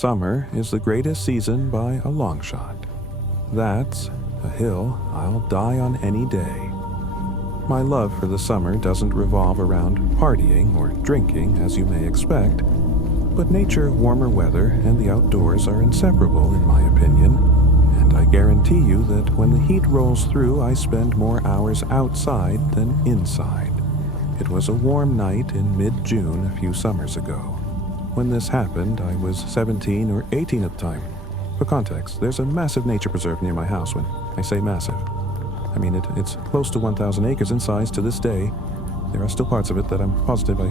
Summer is the greatest season by a long shot. That's a hill I'll die on any day. My love for the summer doesn't revolve around partying or drinking, as you may expect, but nature, warmer weather, and the outdoors are inseparable in my opinion, and I guarantee you that when the heat rolls through, I spend more hours outside than inside. It was a warm night in mid-June a few summers ago. When this happened, I was 17 or 18 at the time. For context, there's a massive nature preserve near my house. When I say massive, I mean it's close to 1,000 acres in size to this day. There are still parts of it that I'm positive I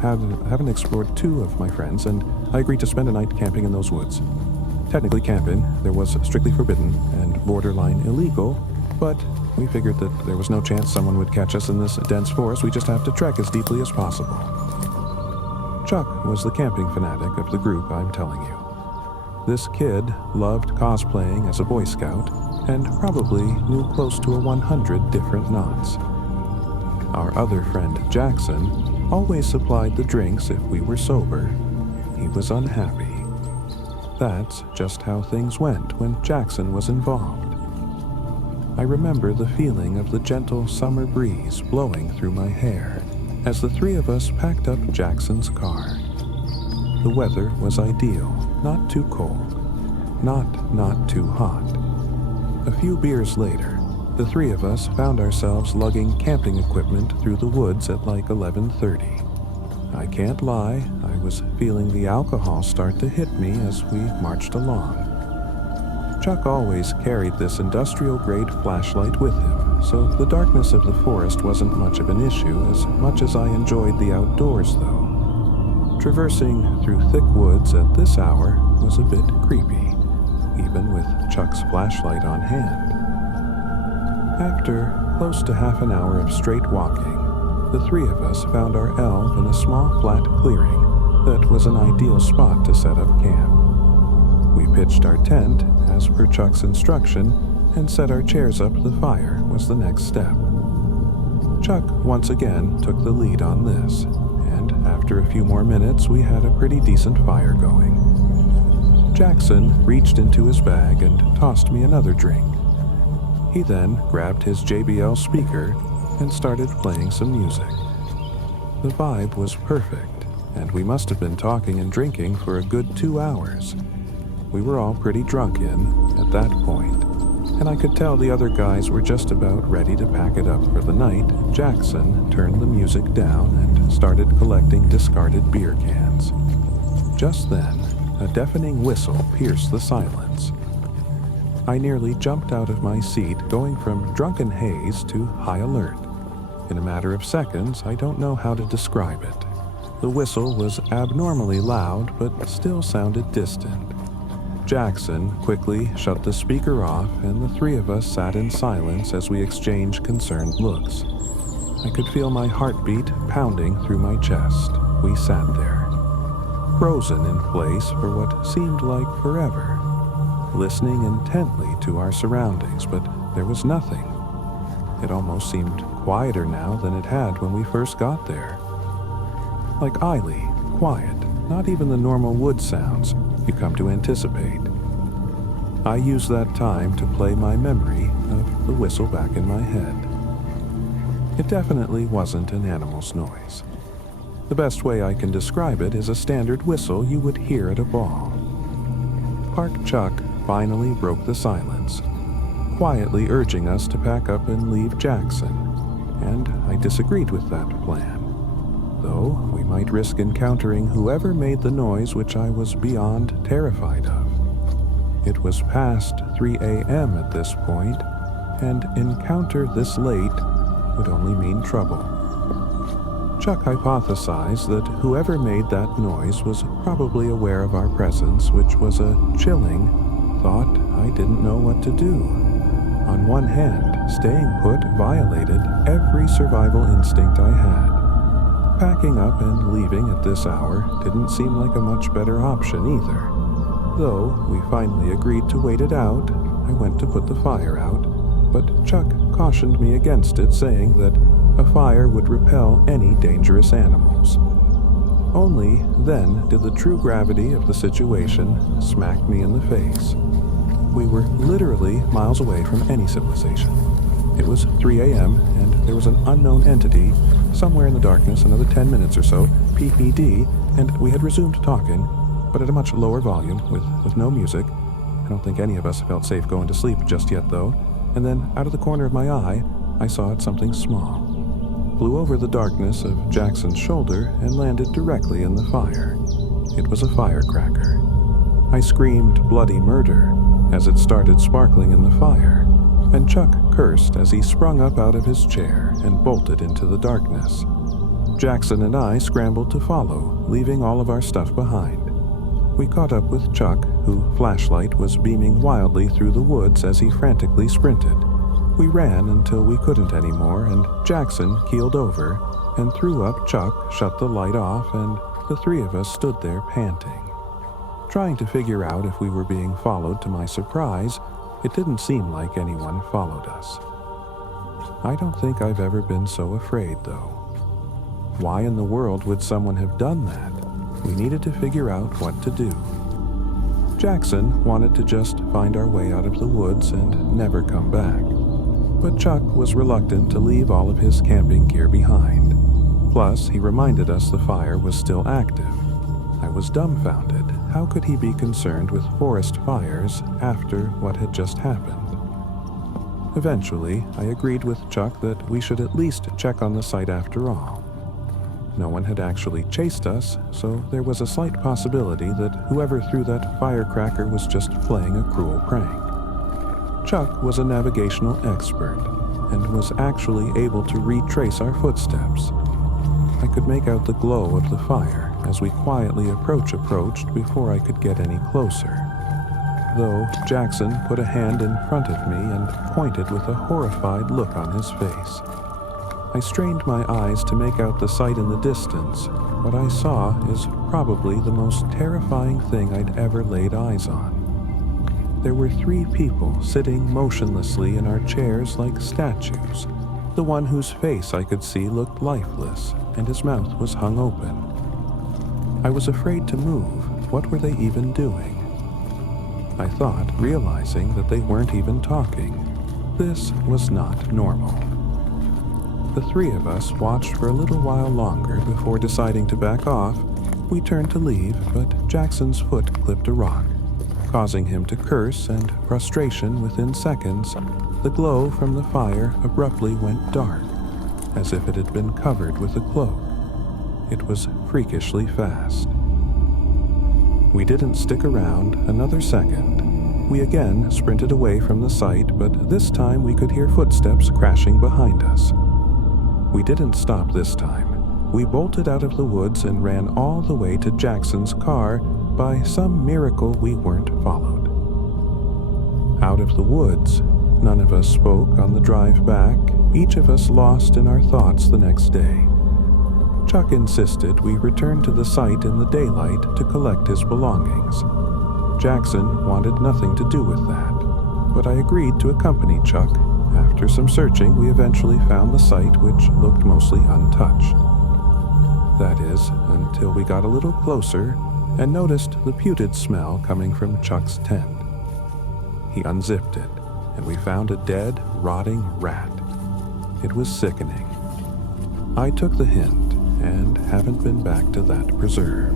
haven't explored. Two of my friends and I agreed to spend a night camping in those woods. Technically camping, there was strictly forbidden and borderline illegal, but we figured that there was no chance someone would catch us in this dense forest. We just have to trek as deeply as possible. Chuck was the camping fanatic of the group I'm telling you. This kid loved cosplaying as a Boy Scout and probably knew close to 100 different knots. Our other friend, Jackson, always supplied the drinks if we were sober. He was unhappy. That's just how things went when Jackson was involved. I remember the feeling of the gentle summer breeze blowing through my hair as the three of us packed up Jackson's car. The weather was ideal, not too cold, not too hot. A few beers later, the three of us found ourselves lugging camping equipment through the woods at like 11:30. I can't lie, I was feeling the alcohol start to hit me as we marched along. Chuck always carried this industrial-grade flashlight with him, so the darkness of the forest wasn't much of an issue as much as I enjoyed the outdoors, though. Traversing through thick woods at this hour was a bit creepy, even with Chuck's flashlight on hand. After close to half an hour of straight walking, the three of us found our elf in a small flat clearing that was an ideal spot to set up camp. We pitched our tent as per Chuck's instruction and set our chairs up. The fire was the next step. Chuck once again took the lead on this, and after a few more minutes we had a pretty decent fire going. Jackson reached into his bag and tossed me another drink. He then grabbed his JBL speaker and started playing some music. The vibe was perfect, and we must have been talking and drinking for a good 2 hours. We were all pretty drunken at that point, and I could tell the other guys were just about ready to pack it up for the night. Jackson turned the music down and started collecting discarded beer cans. Just then, a deafening whistle pierced the silence. I nearly jumped out of my seat, going from drunken haze to high alert. In a matter of seconds, I don't know how to describe it. The whistle was abnormally loud, but still sounded distant. Jackson quickly shut the speaker off, and the three of us sat in silence as we exchanged concerned looks. I could feel my heartbeat pounding through my chest. We sat there, frozen in place for what seemed like forever, listening intently to our surroundings, but there was nothing. It almost seemed quieter now than it had when we first got there. Like eerily quiet, not even the normal wood sounds you come to anticipate. I used that time to play my memory of the whistle back in my head. It definitely wasn't an animal's noise. The best way I can describe it is a standard whistle you would hear at a ball. Park Chuck finally broke the silence, quietly urging us to pack up and leave Jackson, and I disagreed with that plan. Though we might risk encountering whoever made the noise, which I was beyond terrified of. It was past 3 a.m. at this point, and encounter this late would only mean trouble. Chuck hypothesized that whoever made that noise was probably aware of our presence, which was a chilling thought. I didn't know what to do. On one hand, staying put violated every survival instinct I had. Packing up and leaving at this hour didn't seem like a much better option either. Though we finally agreed to wait it out, I went to put the fire out, but Chuck cautioned me against it, saying that a fire would repel any dangerous animals. Only then did the true gravity of the situation smack me in the face. We were literally miles away from any civilization. It was 3 a.m., and there was an unknown entity somewhere in the darkness, another 10 minutes or so, PED, and we had resumed talking, but at a much lower volume, with no music. I don't think any of us felt safe going to sleep just yet, though, and then, out of the corner of my eye, I saw something small. Flew over the darkness of Jackson's shoulder and landed directly in the fire. It was a firecracker. I screamed bloody murder as it started sparkling in the fire, and Chuck cursed as he sprung up out of his chair and bolted into the darkness. Jackson and I scrambled to follow, leaving all of our stuff behind. We caught up with Chuck, who flashlight was beaming wildly through the woods as he frantically sprinted. We ran until we couldn't anymore, and Jackson keeled over and threw up. Chuck shut the light off, and the three of us stood there panting. Trying to figure out if we were being followed, to my surprise, it didn't seem like anyone followed us. I don't think I've ever been so afraid, though. Why in the world would someone have done that? We needed to figure out what to do. Jackson wanted to just find our way out of the woods and never come back. But Chuck was reluctant to leave all of his camping gear behind. Plus, he reminded us the fire was still active. I was dumbfounded. How could he be concerned with forest fires after what had just happened? Eventually, I agreed with Chuck that we should at least check on the site after all. No one had actually chased us, so there was a slight possibility that whoever threw that firecracker was just playing a cruel prank. Chuck was a navigational expert and was actually able to retrace our footsteps. I could make out the glow of the fire as we quietly approached before I could get any closer. Though Jackson put a hand in front of me and pointed with a horrified look on his face. I strained my eyes to make out the sight in the distance. What I saw is probably the most terrifying thing I'd ever laid eyes on. There were 3 people sitting motionlessly in our chairs like statues. The one whose face I could see looked lifeless, and his mouth was hung open. I was afraid to move. What were they even doing? I thought, realizing that they weren't even talking. This was not normal. The 3 of us watched for a little while longer before deciding to back off. We turned to leave, but Jackson's foot clipped a rock, causing him to curse, and frustration within seconds, the glow from the fire abruptly went dark, as if it had been covered with a cloak. It was freakishly fast. We didn't stick around another second. We again sprinted away from the site, but this time we could hear footsteps crashing behind us. We didn't stop this time. We bolted out of the woods and ran all the way to Jackson's car. By some miracle, we weren't followed. Out of the woods, none of us spoke on the drive back, each of us lost in our thoughts the next day. Chuck insisted we return to the site in the daylight to collect his belongings. Jackson wanted nothing to do with that, but I agreed to accompany Chuck. After some searching, we eventually found the site, which looked mostly untouched. That is, until we got a little closer and noticed the putrid smell coming from Chuck's tent. He unzipped it, and we found a dead, rotting rat. It was sickening. I took the hint and haven't been back to that preserve.